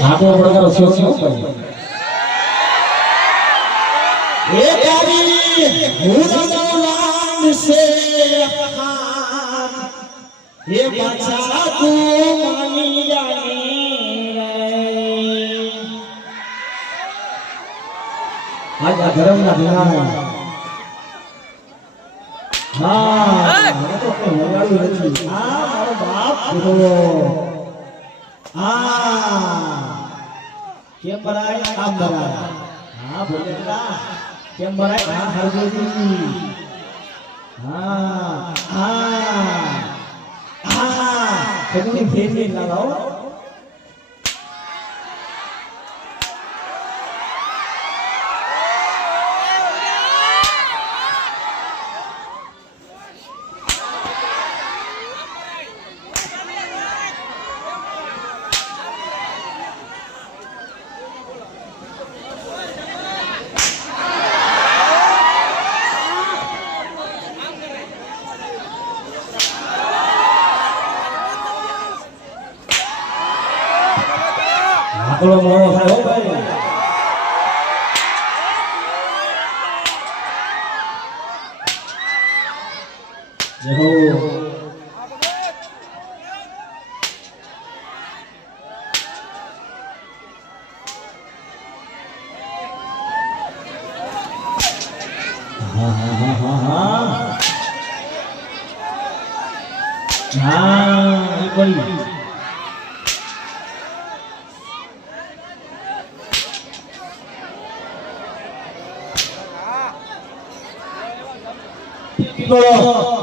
ઠાકોર પડકાર અસોસિયો એ તારી મુરદાન સે અપહાન એ બચા તું મનિયાની આજ આ ગરમ ના દિના હા. તો બાપ. આ કેમ ભરાય આમ ભરાય હા પેલા કેમ ભરાય હા હરગોજી હા હા હા ખગુની ફેર ના લાવો 然后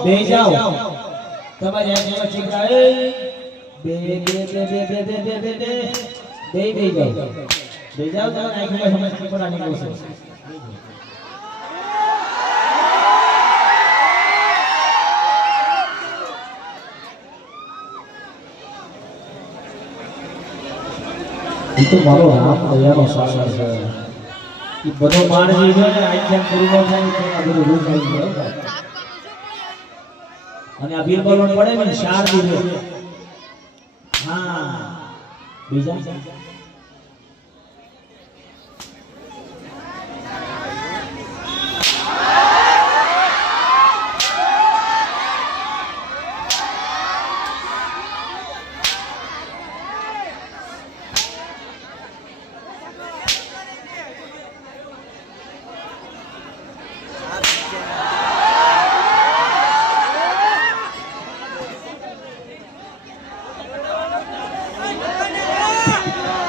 બે જાઓ. તમારી આ ચીકરા એ બે બે બે બે બે બે બે બે બે બે. બે જાઓ બે જાઓ તમારે આંખમાં સમજ નીકળશે એ તો મારો રામ દયાનો સાગર છે. એ બધો માણસ જે છે ને આખ્યાન પૂરું થાય બધું રૂપ આવી જાય. બરાબર. અને આ બલવંત પડે ને શાર દીધો હા. બીજા?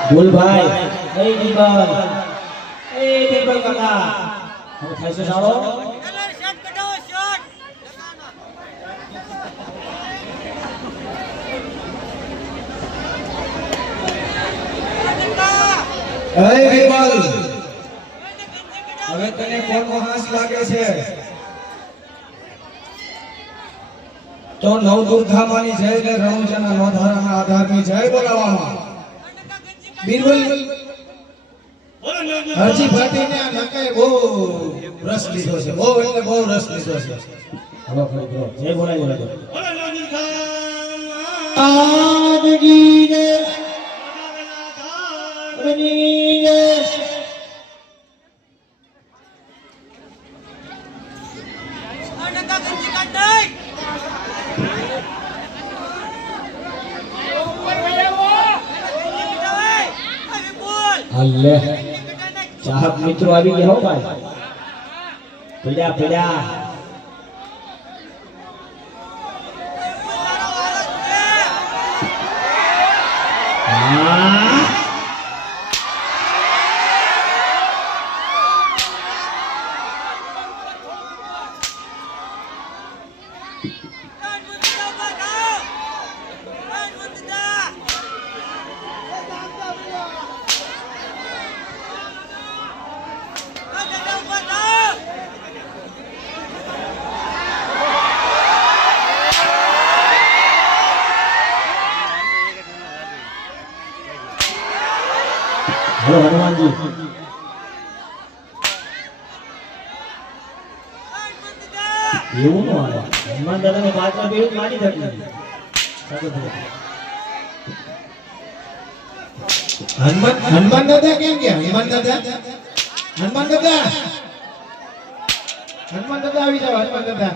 ભૂલભાઈ એ ટીબલ એ ટીબલ કાકા. હવે થાય છે સાળો? વિમલ તને કોનો હાસ લાગે છે? તો નવ દુર્ગામાની જય ને રણુજાના નોધારાના આધારની જય બોલાવવામાં. બિરબલ હરજી ભાટીને આ નકાએ બહુ રસ લીધો છે. બહુ એટલે બહુ રસ લીધો છે. હવે કરો જય બોલાય બોલાય હાલે ચાહક મિત્રો આવી ગયા હો ભાઈ. પીડા પીડા હા. હલો, હનુમાનજી. એવું ન આવે હનુમાન દાદા ને વાતમાં એવું માની શકતી હનુમાન હનુમાન દાદા કેમ કે હનુમાન દાદા? હનુમાન દાદા? હનુમાન દાદા આવી જાવ હનુમાન દાદા.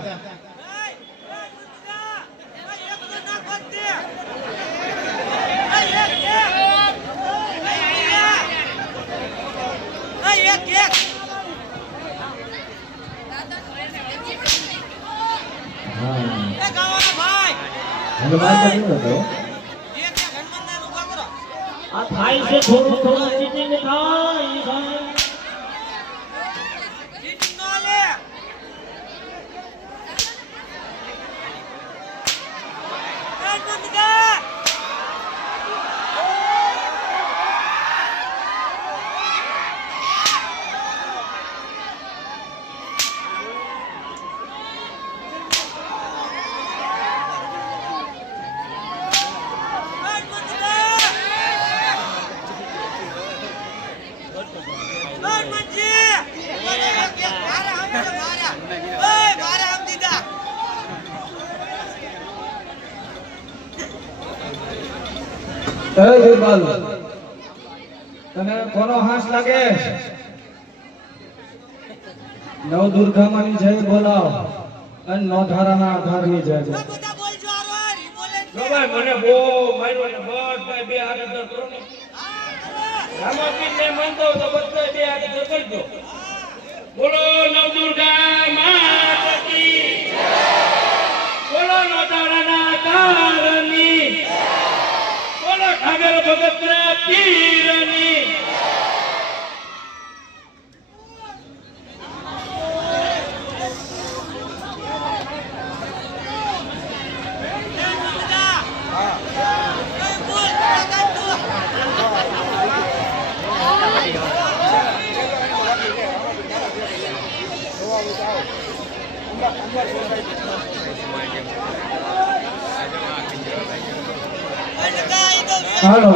હનુમાન તો થાય છે થોડું થોડું ચીટિંગ થાય. થાય તને કોનો હાથ લાગે? નવ દુર્ગામાની જય બોલાવ અને નોધારાના આધારની જય ભાઈ, મને બહુ માર્યો ને બધા બે હાથ અંદર કરો તો બધાય બે હાથ અંદર બોલો, નવદુર્ગા માતા કી બોલો નોતારાના તારની બોલો ઠાકર ભગતના હાલો.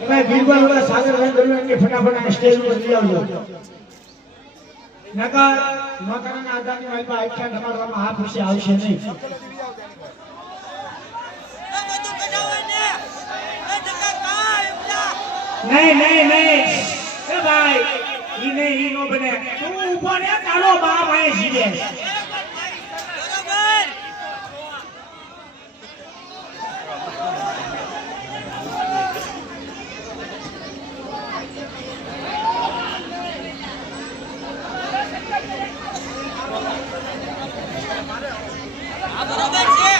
તમે બીરબલ ઓલા સાગર ભાઈ એમને ફટાફટ સ્ટેજ ઉપર લઈ આવજો. નકર નોધારાના આધારની વાઈપા આખ્યાન તમારામાં આ ખુશી આવશે નહીં. નહીં નહીં નહીં. એ ભાઈ, ઈ નહીં, ઈ નો બને. તું ઉપર એ તારો બાપ અહીં જીવે બરોબર છે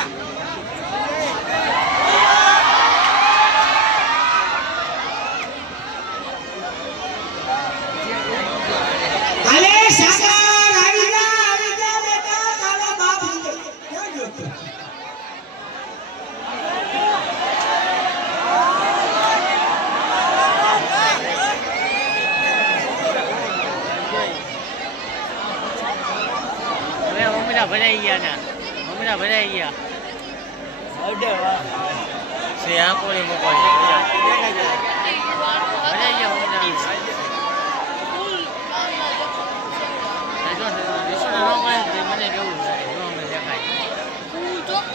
અરે સાગર આવી જા આવી જા બેટા તારો બાપ ક્યાં ગયો તું? હવે મમરા ભરાઈ ગયા ના મમરા ભરાઈ ગયા સે આ કોળી મોકોળી ભરાઈ ગયા મમરા વિશ્વના નો કહે તો મને કેવું થાય નો અમે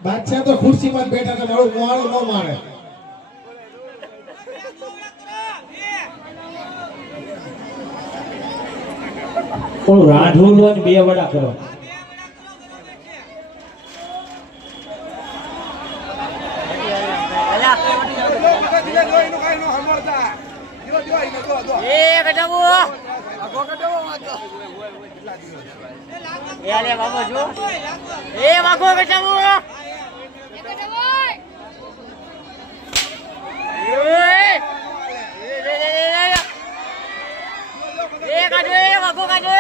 બાદશાહ તો ખુરશીમાં જ બેઠા હતા મારું મોહાળું ન મારે રાંધવું લો બે વડા કરો અલા, ધીરે ધીરે એનું કાંઈ ન સાંભળતા ધીરે ધીરે એને જો જો એ કઢાવું. આગો કઢાવો વાંચો આલે બાબો જો. એ વાઘો લે, લે. એ કાઢો, એ વાઘો કાઢો.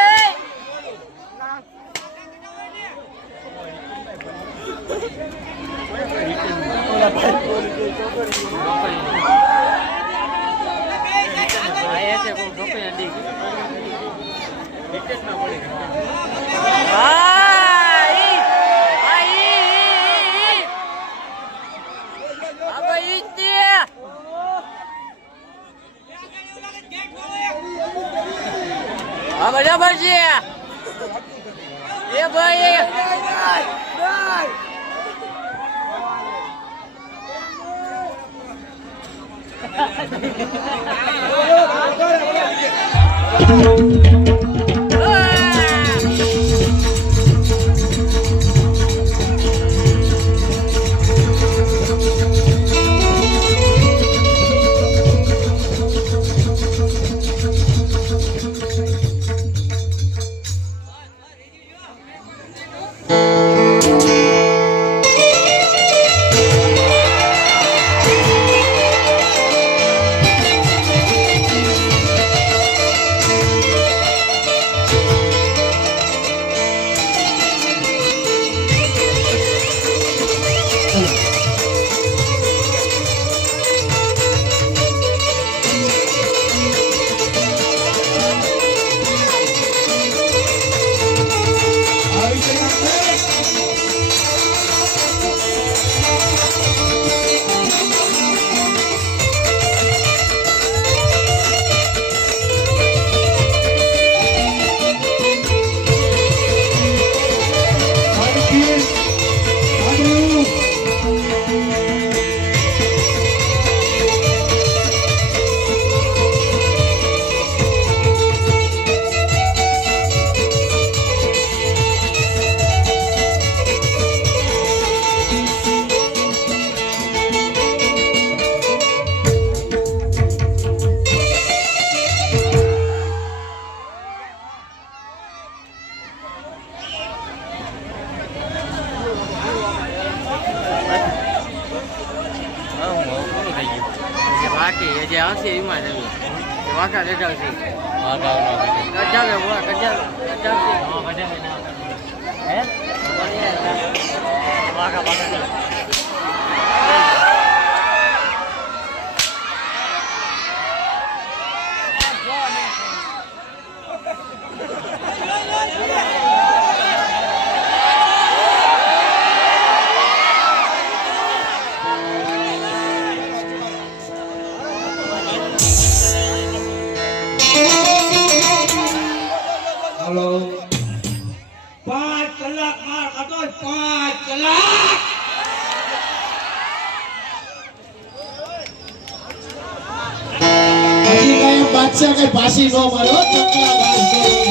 આ એ છે, કોઈ ઢોકળી અડી ગઈ. બાદશાહ કઈ પાસી